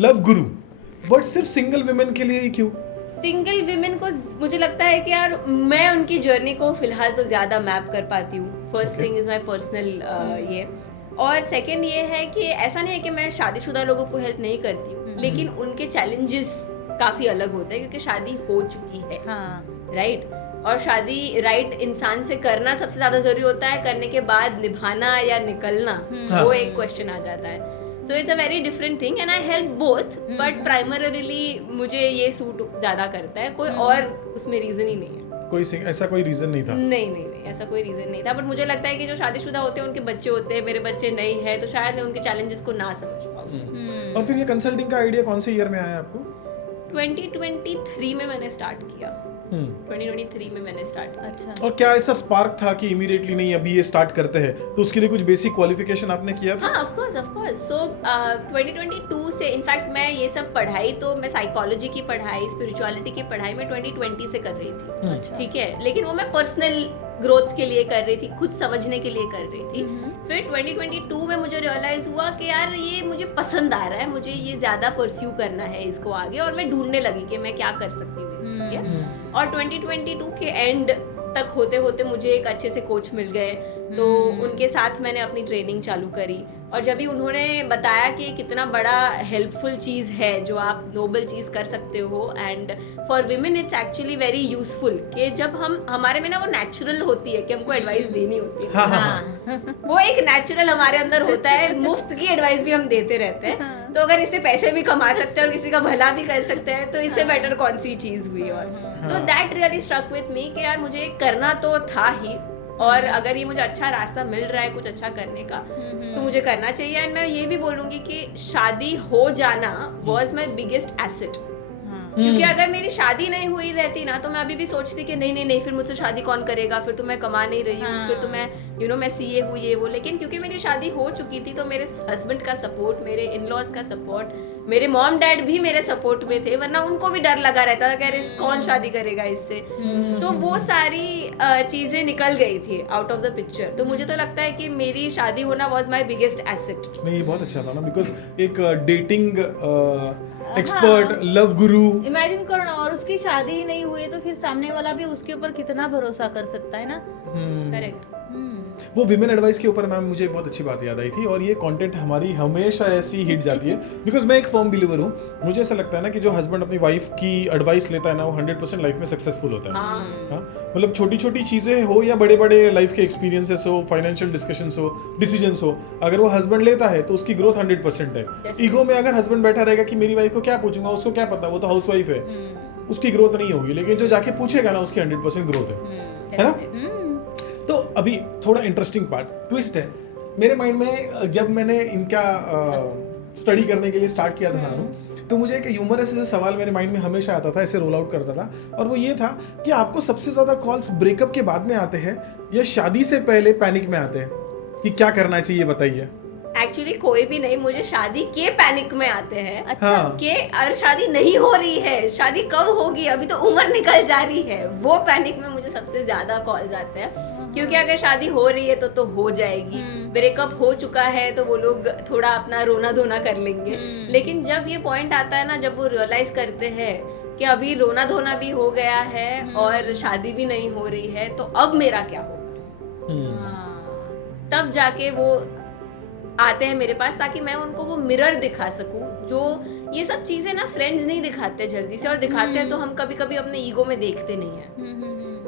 Love Guru, but सिर्फ single women के लिए ही क्यों? सिंगल विमेन को मुझे लगता है कि यार मैं उनकी जर्नी को फिलहाल तो ज़्यादा मैप कर पाती हूँ. First thing is my personal ये, और सेकंड ये है कि ऐसा नहीं है कि मैं शादीशुदा लोगों को हेल्प नहीं करती हूँ, लेकिन उनके चैलेंजेस काफ़ी अलग होते हैं क्योंकि शादी हो चुकी है, राइट? और शादी राइट इंसान से करना सबसे ज़्यादा ज़रूरी होता है, करने के बाद निभाना या निकलना वो एक क्वेश्चन आ जाता है. तो it's a very different thing and I help both, but primarily मुझे ये सूट ज़्यादा करता है. कोई और उसमें रीज़न ही नहीं है. ऐसा कोई रीजन नहीं था? नहीं, ऐसा कोई रीज़न नहीं था. बट मुझे लगता है कि जो शादीशुदा होते हैं उनके बच्चे होते हैं, मेरे बच्चे नहीं है, तो शायद मैं उनके चैलेंजेस को ना समझ पाऊँ. और फिर ये कंसल्टिंग का आइडिया कौन से ईयर में आया आपको? 2023 में मैंने स्टार्ट किया. 2023 में मैंने स्टार्ट किया. अच्छा. और क्या ऐसा स्पार्क था कि इमीडिएटली नहीं अभी ये स्टार्ट करते हैं, तो उसके लिए कुछ बेसिक क्वालिफिकेशन आपने किया था? हाँ, ऑफ कोर्स. सो 2022 से इनफैक्ट मैं ये सब पढ़ाई, तो मैं साइकोलॉजी की पढ़ाई, स्पिरिचुअलिटी की पढ़ाई मैं 2020 से कर रही थी. अच्छा. ठीक है, लेकिन वो मैं पर्सनल ग्रोथ के लिए कर रही थी, खुद समझने के लिए कर रही थी. फिर 2022 में मुझे रियलाइज हुआ कि यार ये मुझे पसंद आ रहा है, मुझे ये ज़्यादा परस्यू करना है इसको आगे, और मैं ढूंढने लगी कि मैं क्या कर सकती हूँ इसके. और 2022 के एंड तक होते होते मुझे एक अच्छे से कोच मिल गए, तो उनके साथ मैंने अपनी ट्रेनिंग चालू करी. और जब भी उन्होंने बताया कि कितना बड़ा हेल्पफुल चीज़ है जो आप नोबल चीज़ कर सकते हो, and for women it's actually very useful, कि जब हमारे में ना वो नेचुरल होती है कि हमको एडवाइस देनी होती है. हाँ. वो एक नेचुरल हमारे अंदर होता है. मुफ्त की एडवाइस भी हम देते रहते हैं. तो अगर इससे पैसे भी कमा सकते हैं और किसी का भला भी कर सकते हैं, तो इससे बेटर कौन सी चीज़ हुई. और तो that really struck with me कि यार मुझे करना तो था ही, और अगर ये मुझे अच्छा रास्ता मिल रहा है कुछ अच्छा करने का, तो मुझे करना चाहिए. एंड मैं ये भी बोलूँगी कि शादी हो जाना वॉज माई बिगेस्ट एसेट. क्योंकि अगर मेरी शादी नहीं हुई रहती ना, तो मैं अभी भी सोचती कि नहीं फिर मुझसे शादी कौन करेगा, फिर तो मैं कमा नहीं रही हूँ, फिर तो मैं मैं सीए हूँ ये वो. लेकिन क्योंकि मेरी शादी हो चुकी थी, तो मेरे हस्बैंड का सपोर्ट, मेरे इन लॉज का सपोर्ट, मेरे मॉम डैड भी मेरे सपोर्ट में थे, वरना उनको भी डर लगा रहता था कि अरे कौन शादी करेगा इससे. तो वो सारी चीज़ें निकल गई थी आउट ऑफ द पिक्चर. तो मुझे तो लगता है कि मेरी शादी होना वॉज माई बिगेस्ट एसेट. नहीं, ये बहुत अच्छा था ना, बिकॉज एक डेटिंग एक्सपर्ट, लव गुरु. इमेजिन करो ना, और उसकी शादी ही नहीं हुई, तो फिर सामने वाला भी उसके ऊपर कितना भरोसा कर सकता है ना. करेक्ट. वो विमेन एडवाइस के ऊपर मैम मुझे बहुत अच्छी बात याद आई थी, और ये कंटेंट हमारी हमेशा ऐसी हिट जाती है, बिकॉज मैं एक फर्म बिलीवर हूँ. मुझे ऐसा लगता है ना कि जो हस्बैंड अपनी वाइफ की एडवाइस लेता है ना, वो 100% लाइफ में सक्सेसफुल होता है. हाँ, मतलब छोटी छोटी चीज़ें हो या बड़े बड़े लाइफ के एक्सपीरियंसेस हो, फाइनेंशियल डिस्कशंस हो, डिसीजंस हो, अगर वो हस्बैंड लेता है तो उसकी ग्रोथ 100% है. ईगो में अगर हस्बैंड बैठा रहेगा कि मेरी वाइफ को क्या पूछूंगा, उसको क्या पता, वो तो हाउस वाइफ है, उसकी ग्रोथ नहीं होगी. लेकिन जो जाके पूछेगा ना, उसकी 100% ग्रोथ है ना. तो अभी थोड़ा इंटरेस्टिंग पार्ट ट्विस्ट है मेरे माइंड में. जब मैंने इनका स्टडी करने के लिए स्टार्ट किया था नानू, तो मुझे एक ह्यूमरस ऐसा सवाल मेरे माइंड में हमेशा आता था, ऐसे रोल आउट करता था, और वो ये था कि आपको सबसे ज़्यादा कॉल्स ब्रेकअप के बाद में आते हैं या शादी से पहले पैनिक में आते हैं, कि क्या करना चाहिए बताइए. एक्चुअली कोई भी नहीं, मुझे शादी के पैनिक में आते हैं. अच्छा. कि अरे शादी नहीं हो रही है, शादी कब होगी, अभी तो उम्र निकल जा रही है, वो पैनिक में मुझे सबसे ज्यादा कॉल्स आते हैं. क्योंकि अगर शादी हो रही है तो हो जाएगी, ब्रेकअप हो चुका है तो वो लोग थोड़ा अपना रोना धोना कर लेंगे. लेकिन जब ये पॉइंट आता है ना, जब वो रियलाइज करते हैं कि अभी रोना धोना भी हो गया है और शादी भी नहीं हो रही है, तो अब मेरा क्या होगा, तब जाके वो आते हैं मेरे पास, ताकि मैं उनको वो मिरर दिखा सकूं. जो ये सब चीजें ना फ्रेंड्स नहीं दिखाते जल्दी से, और दिखाते हैं तो हम कभी कभी अपने ईगो में देखते नहीं है.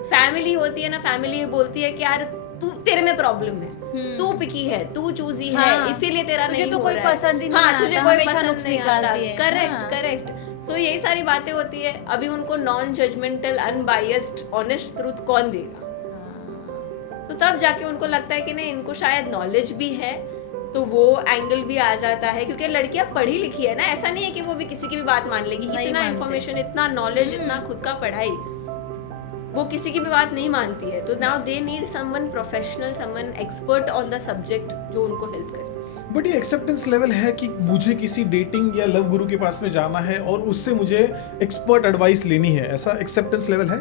फैमिली होती है ना, फैमिली बोलती है कि यार तू, तेरे में प्रॉब्लम है, तू पिकी है, तू चूजी है, इसीलिए तेरा नहीं हो रहा है. पसंद ही नहीं. हाँ, तुझे कोई पसंद नहीं आता. करेक्ट. करेक्ट. सो यही सारी बातें होती है. अभी उनको non judgemental, unbiased, honest truth कौन देगा? तो तब जाके उनको लगता है कि नहीं, इनको शायद नॉलेज भी है, तो वो एंगल भी आ जाता है. क्योंकि लड़कियां पढ़ी लिखी है ना, ऐसा नहीं है कि वो भी किसी की भी बात मान लेगी. इतना इन्फॉर्मेशन, इतना नॉलेज, इतना खुद का पढ़ाई, वो किसी की भी बात नहीं मानती है. तो now they need someone professional, someone expert on the subject, जो उनको हेल्प कर सके. बट ये एक्सेप्टेंस लेवल है कि मुझे किसी डेटिंग या लव गुरु के पास में जाना है और उससे मुझे एक्सपर्ट एडवाइस लेनी है, ऐसा एक्सेप्टेंस लेवल है?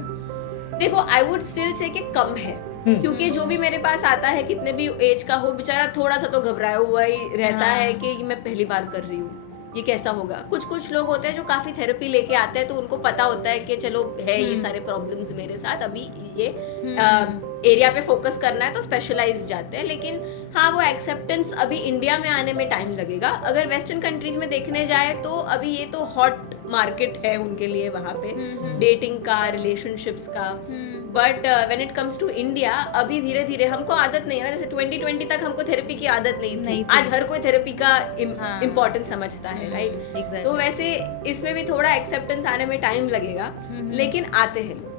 देखो, आई वुड स्टिल से कि कम है. क्योंकि जो भी मेरे पास आता है, कितने भी एज का हो, बेचारा थोड़ा सा तो घबराया हुआ ही रहता है कि मैं पहली बार कर रही हूँ, ये कैसा होगा। कुछ कुछ लोग होते हैं जो काफ़ी थेरेपी लेके आते हैं, तो उनको पता होता है कि चलो है ये सारे प्रॉब्लम्स मेरे साथ, अभी ये एरिया पे फोकस करना है, तो स्पेशलाइज जाते हैं। लेकिन हाँ, वो एक्सेप्टेंस अभी इंडिया में आने में टाइम लगेगा। अगर वेस्टर्न कंट्रीज में देखने जाए तो अभी ये तो हॉट मार्केट है उनके लिए वहाँ पे, डेटिंग का, रिलेशनशिप्स का। But when it comes to India, अभी धीरे धीरे हमको आदत नहीं है ना, जैसे 2020 तक हमको थेरेपी की आदत नहीं थी। आज हर कोई थेरेपी का इम्पोर्टेंस समझता है, राइट? exactly. तो वैसे इसमें भी थोड़ा एक्सेप्टेंस आने में टाइम लगेगा, लेकिन आते हैं।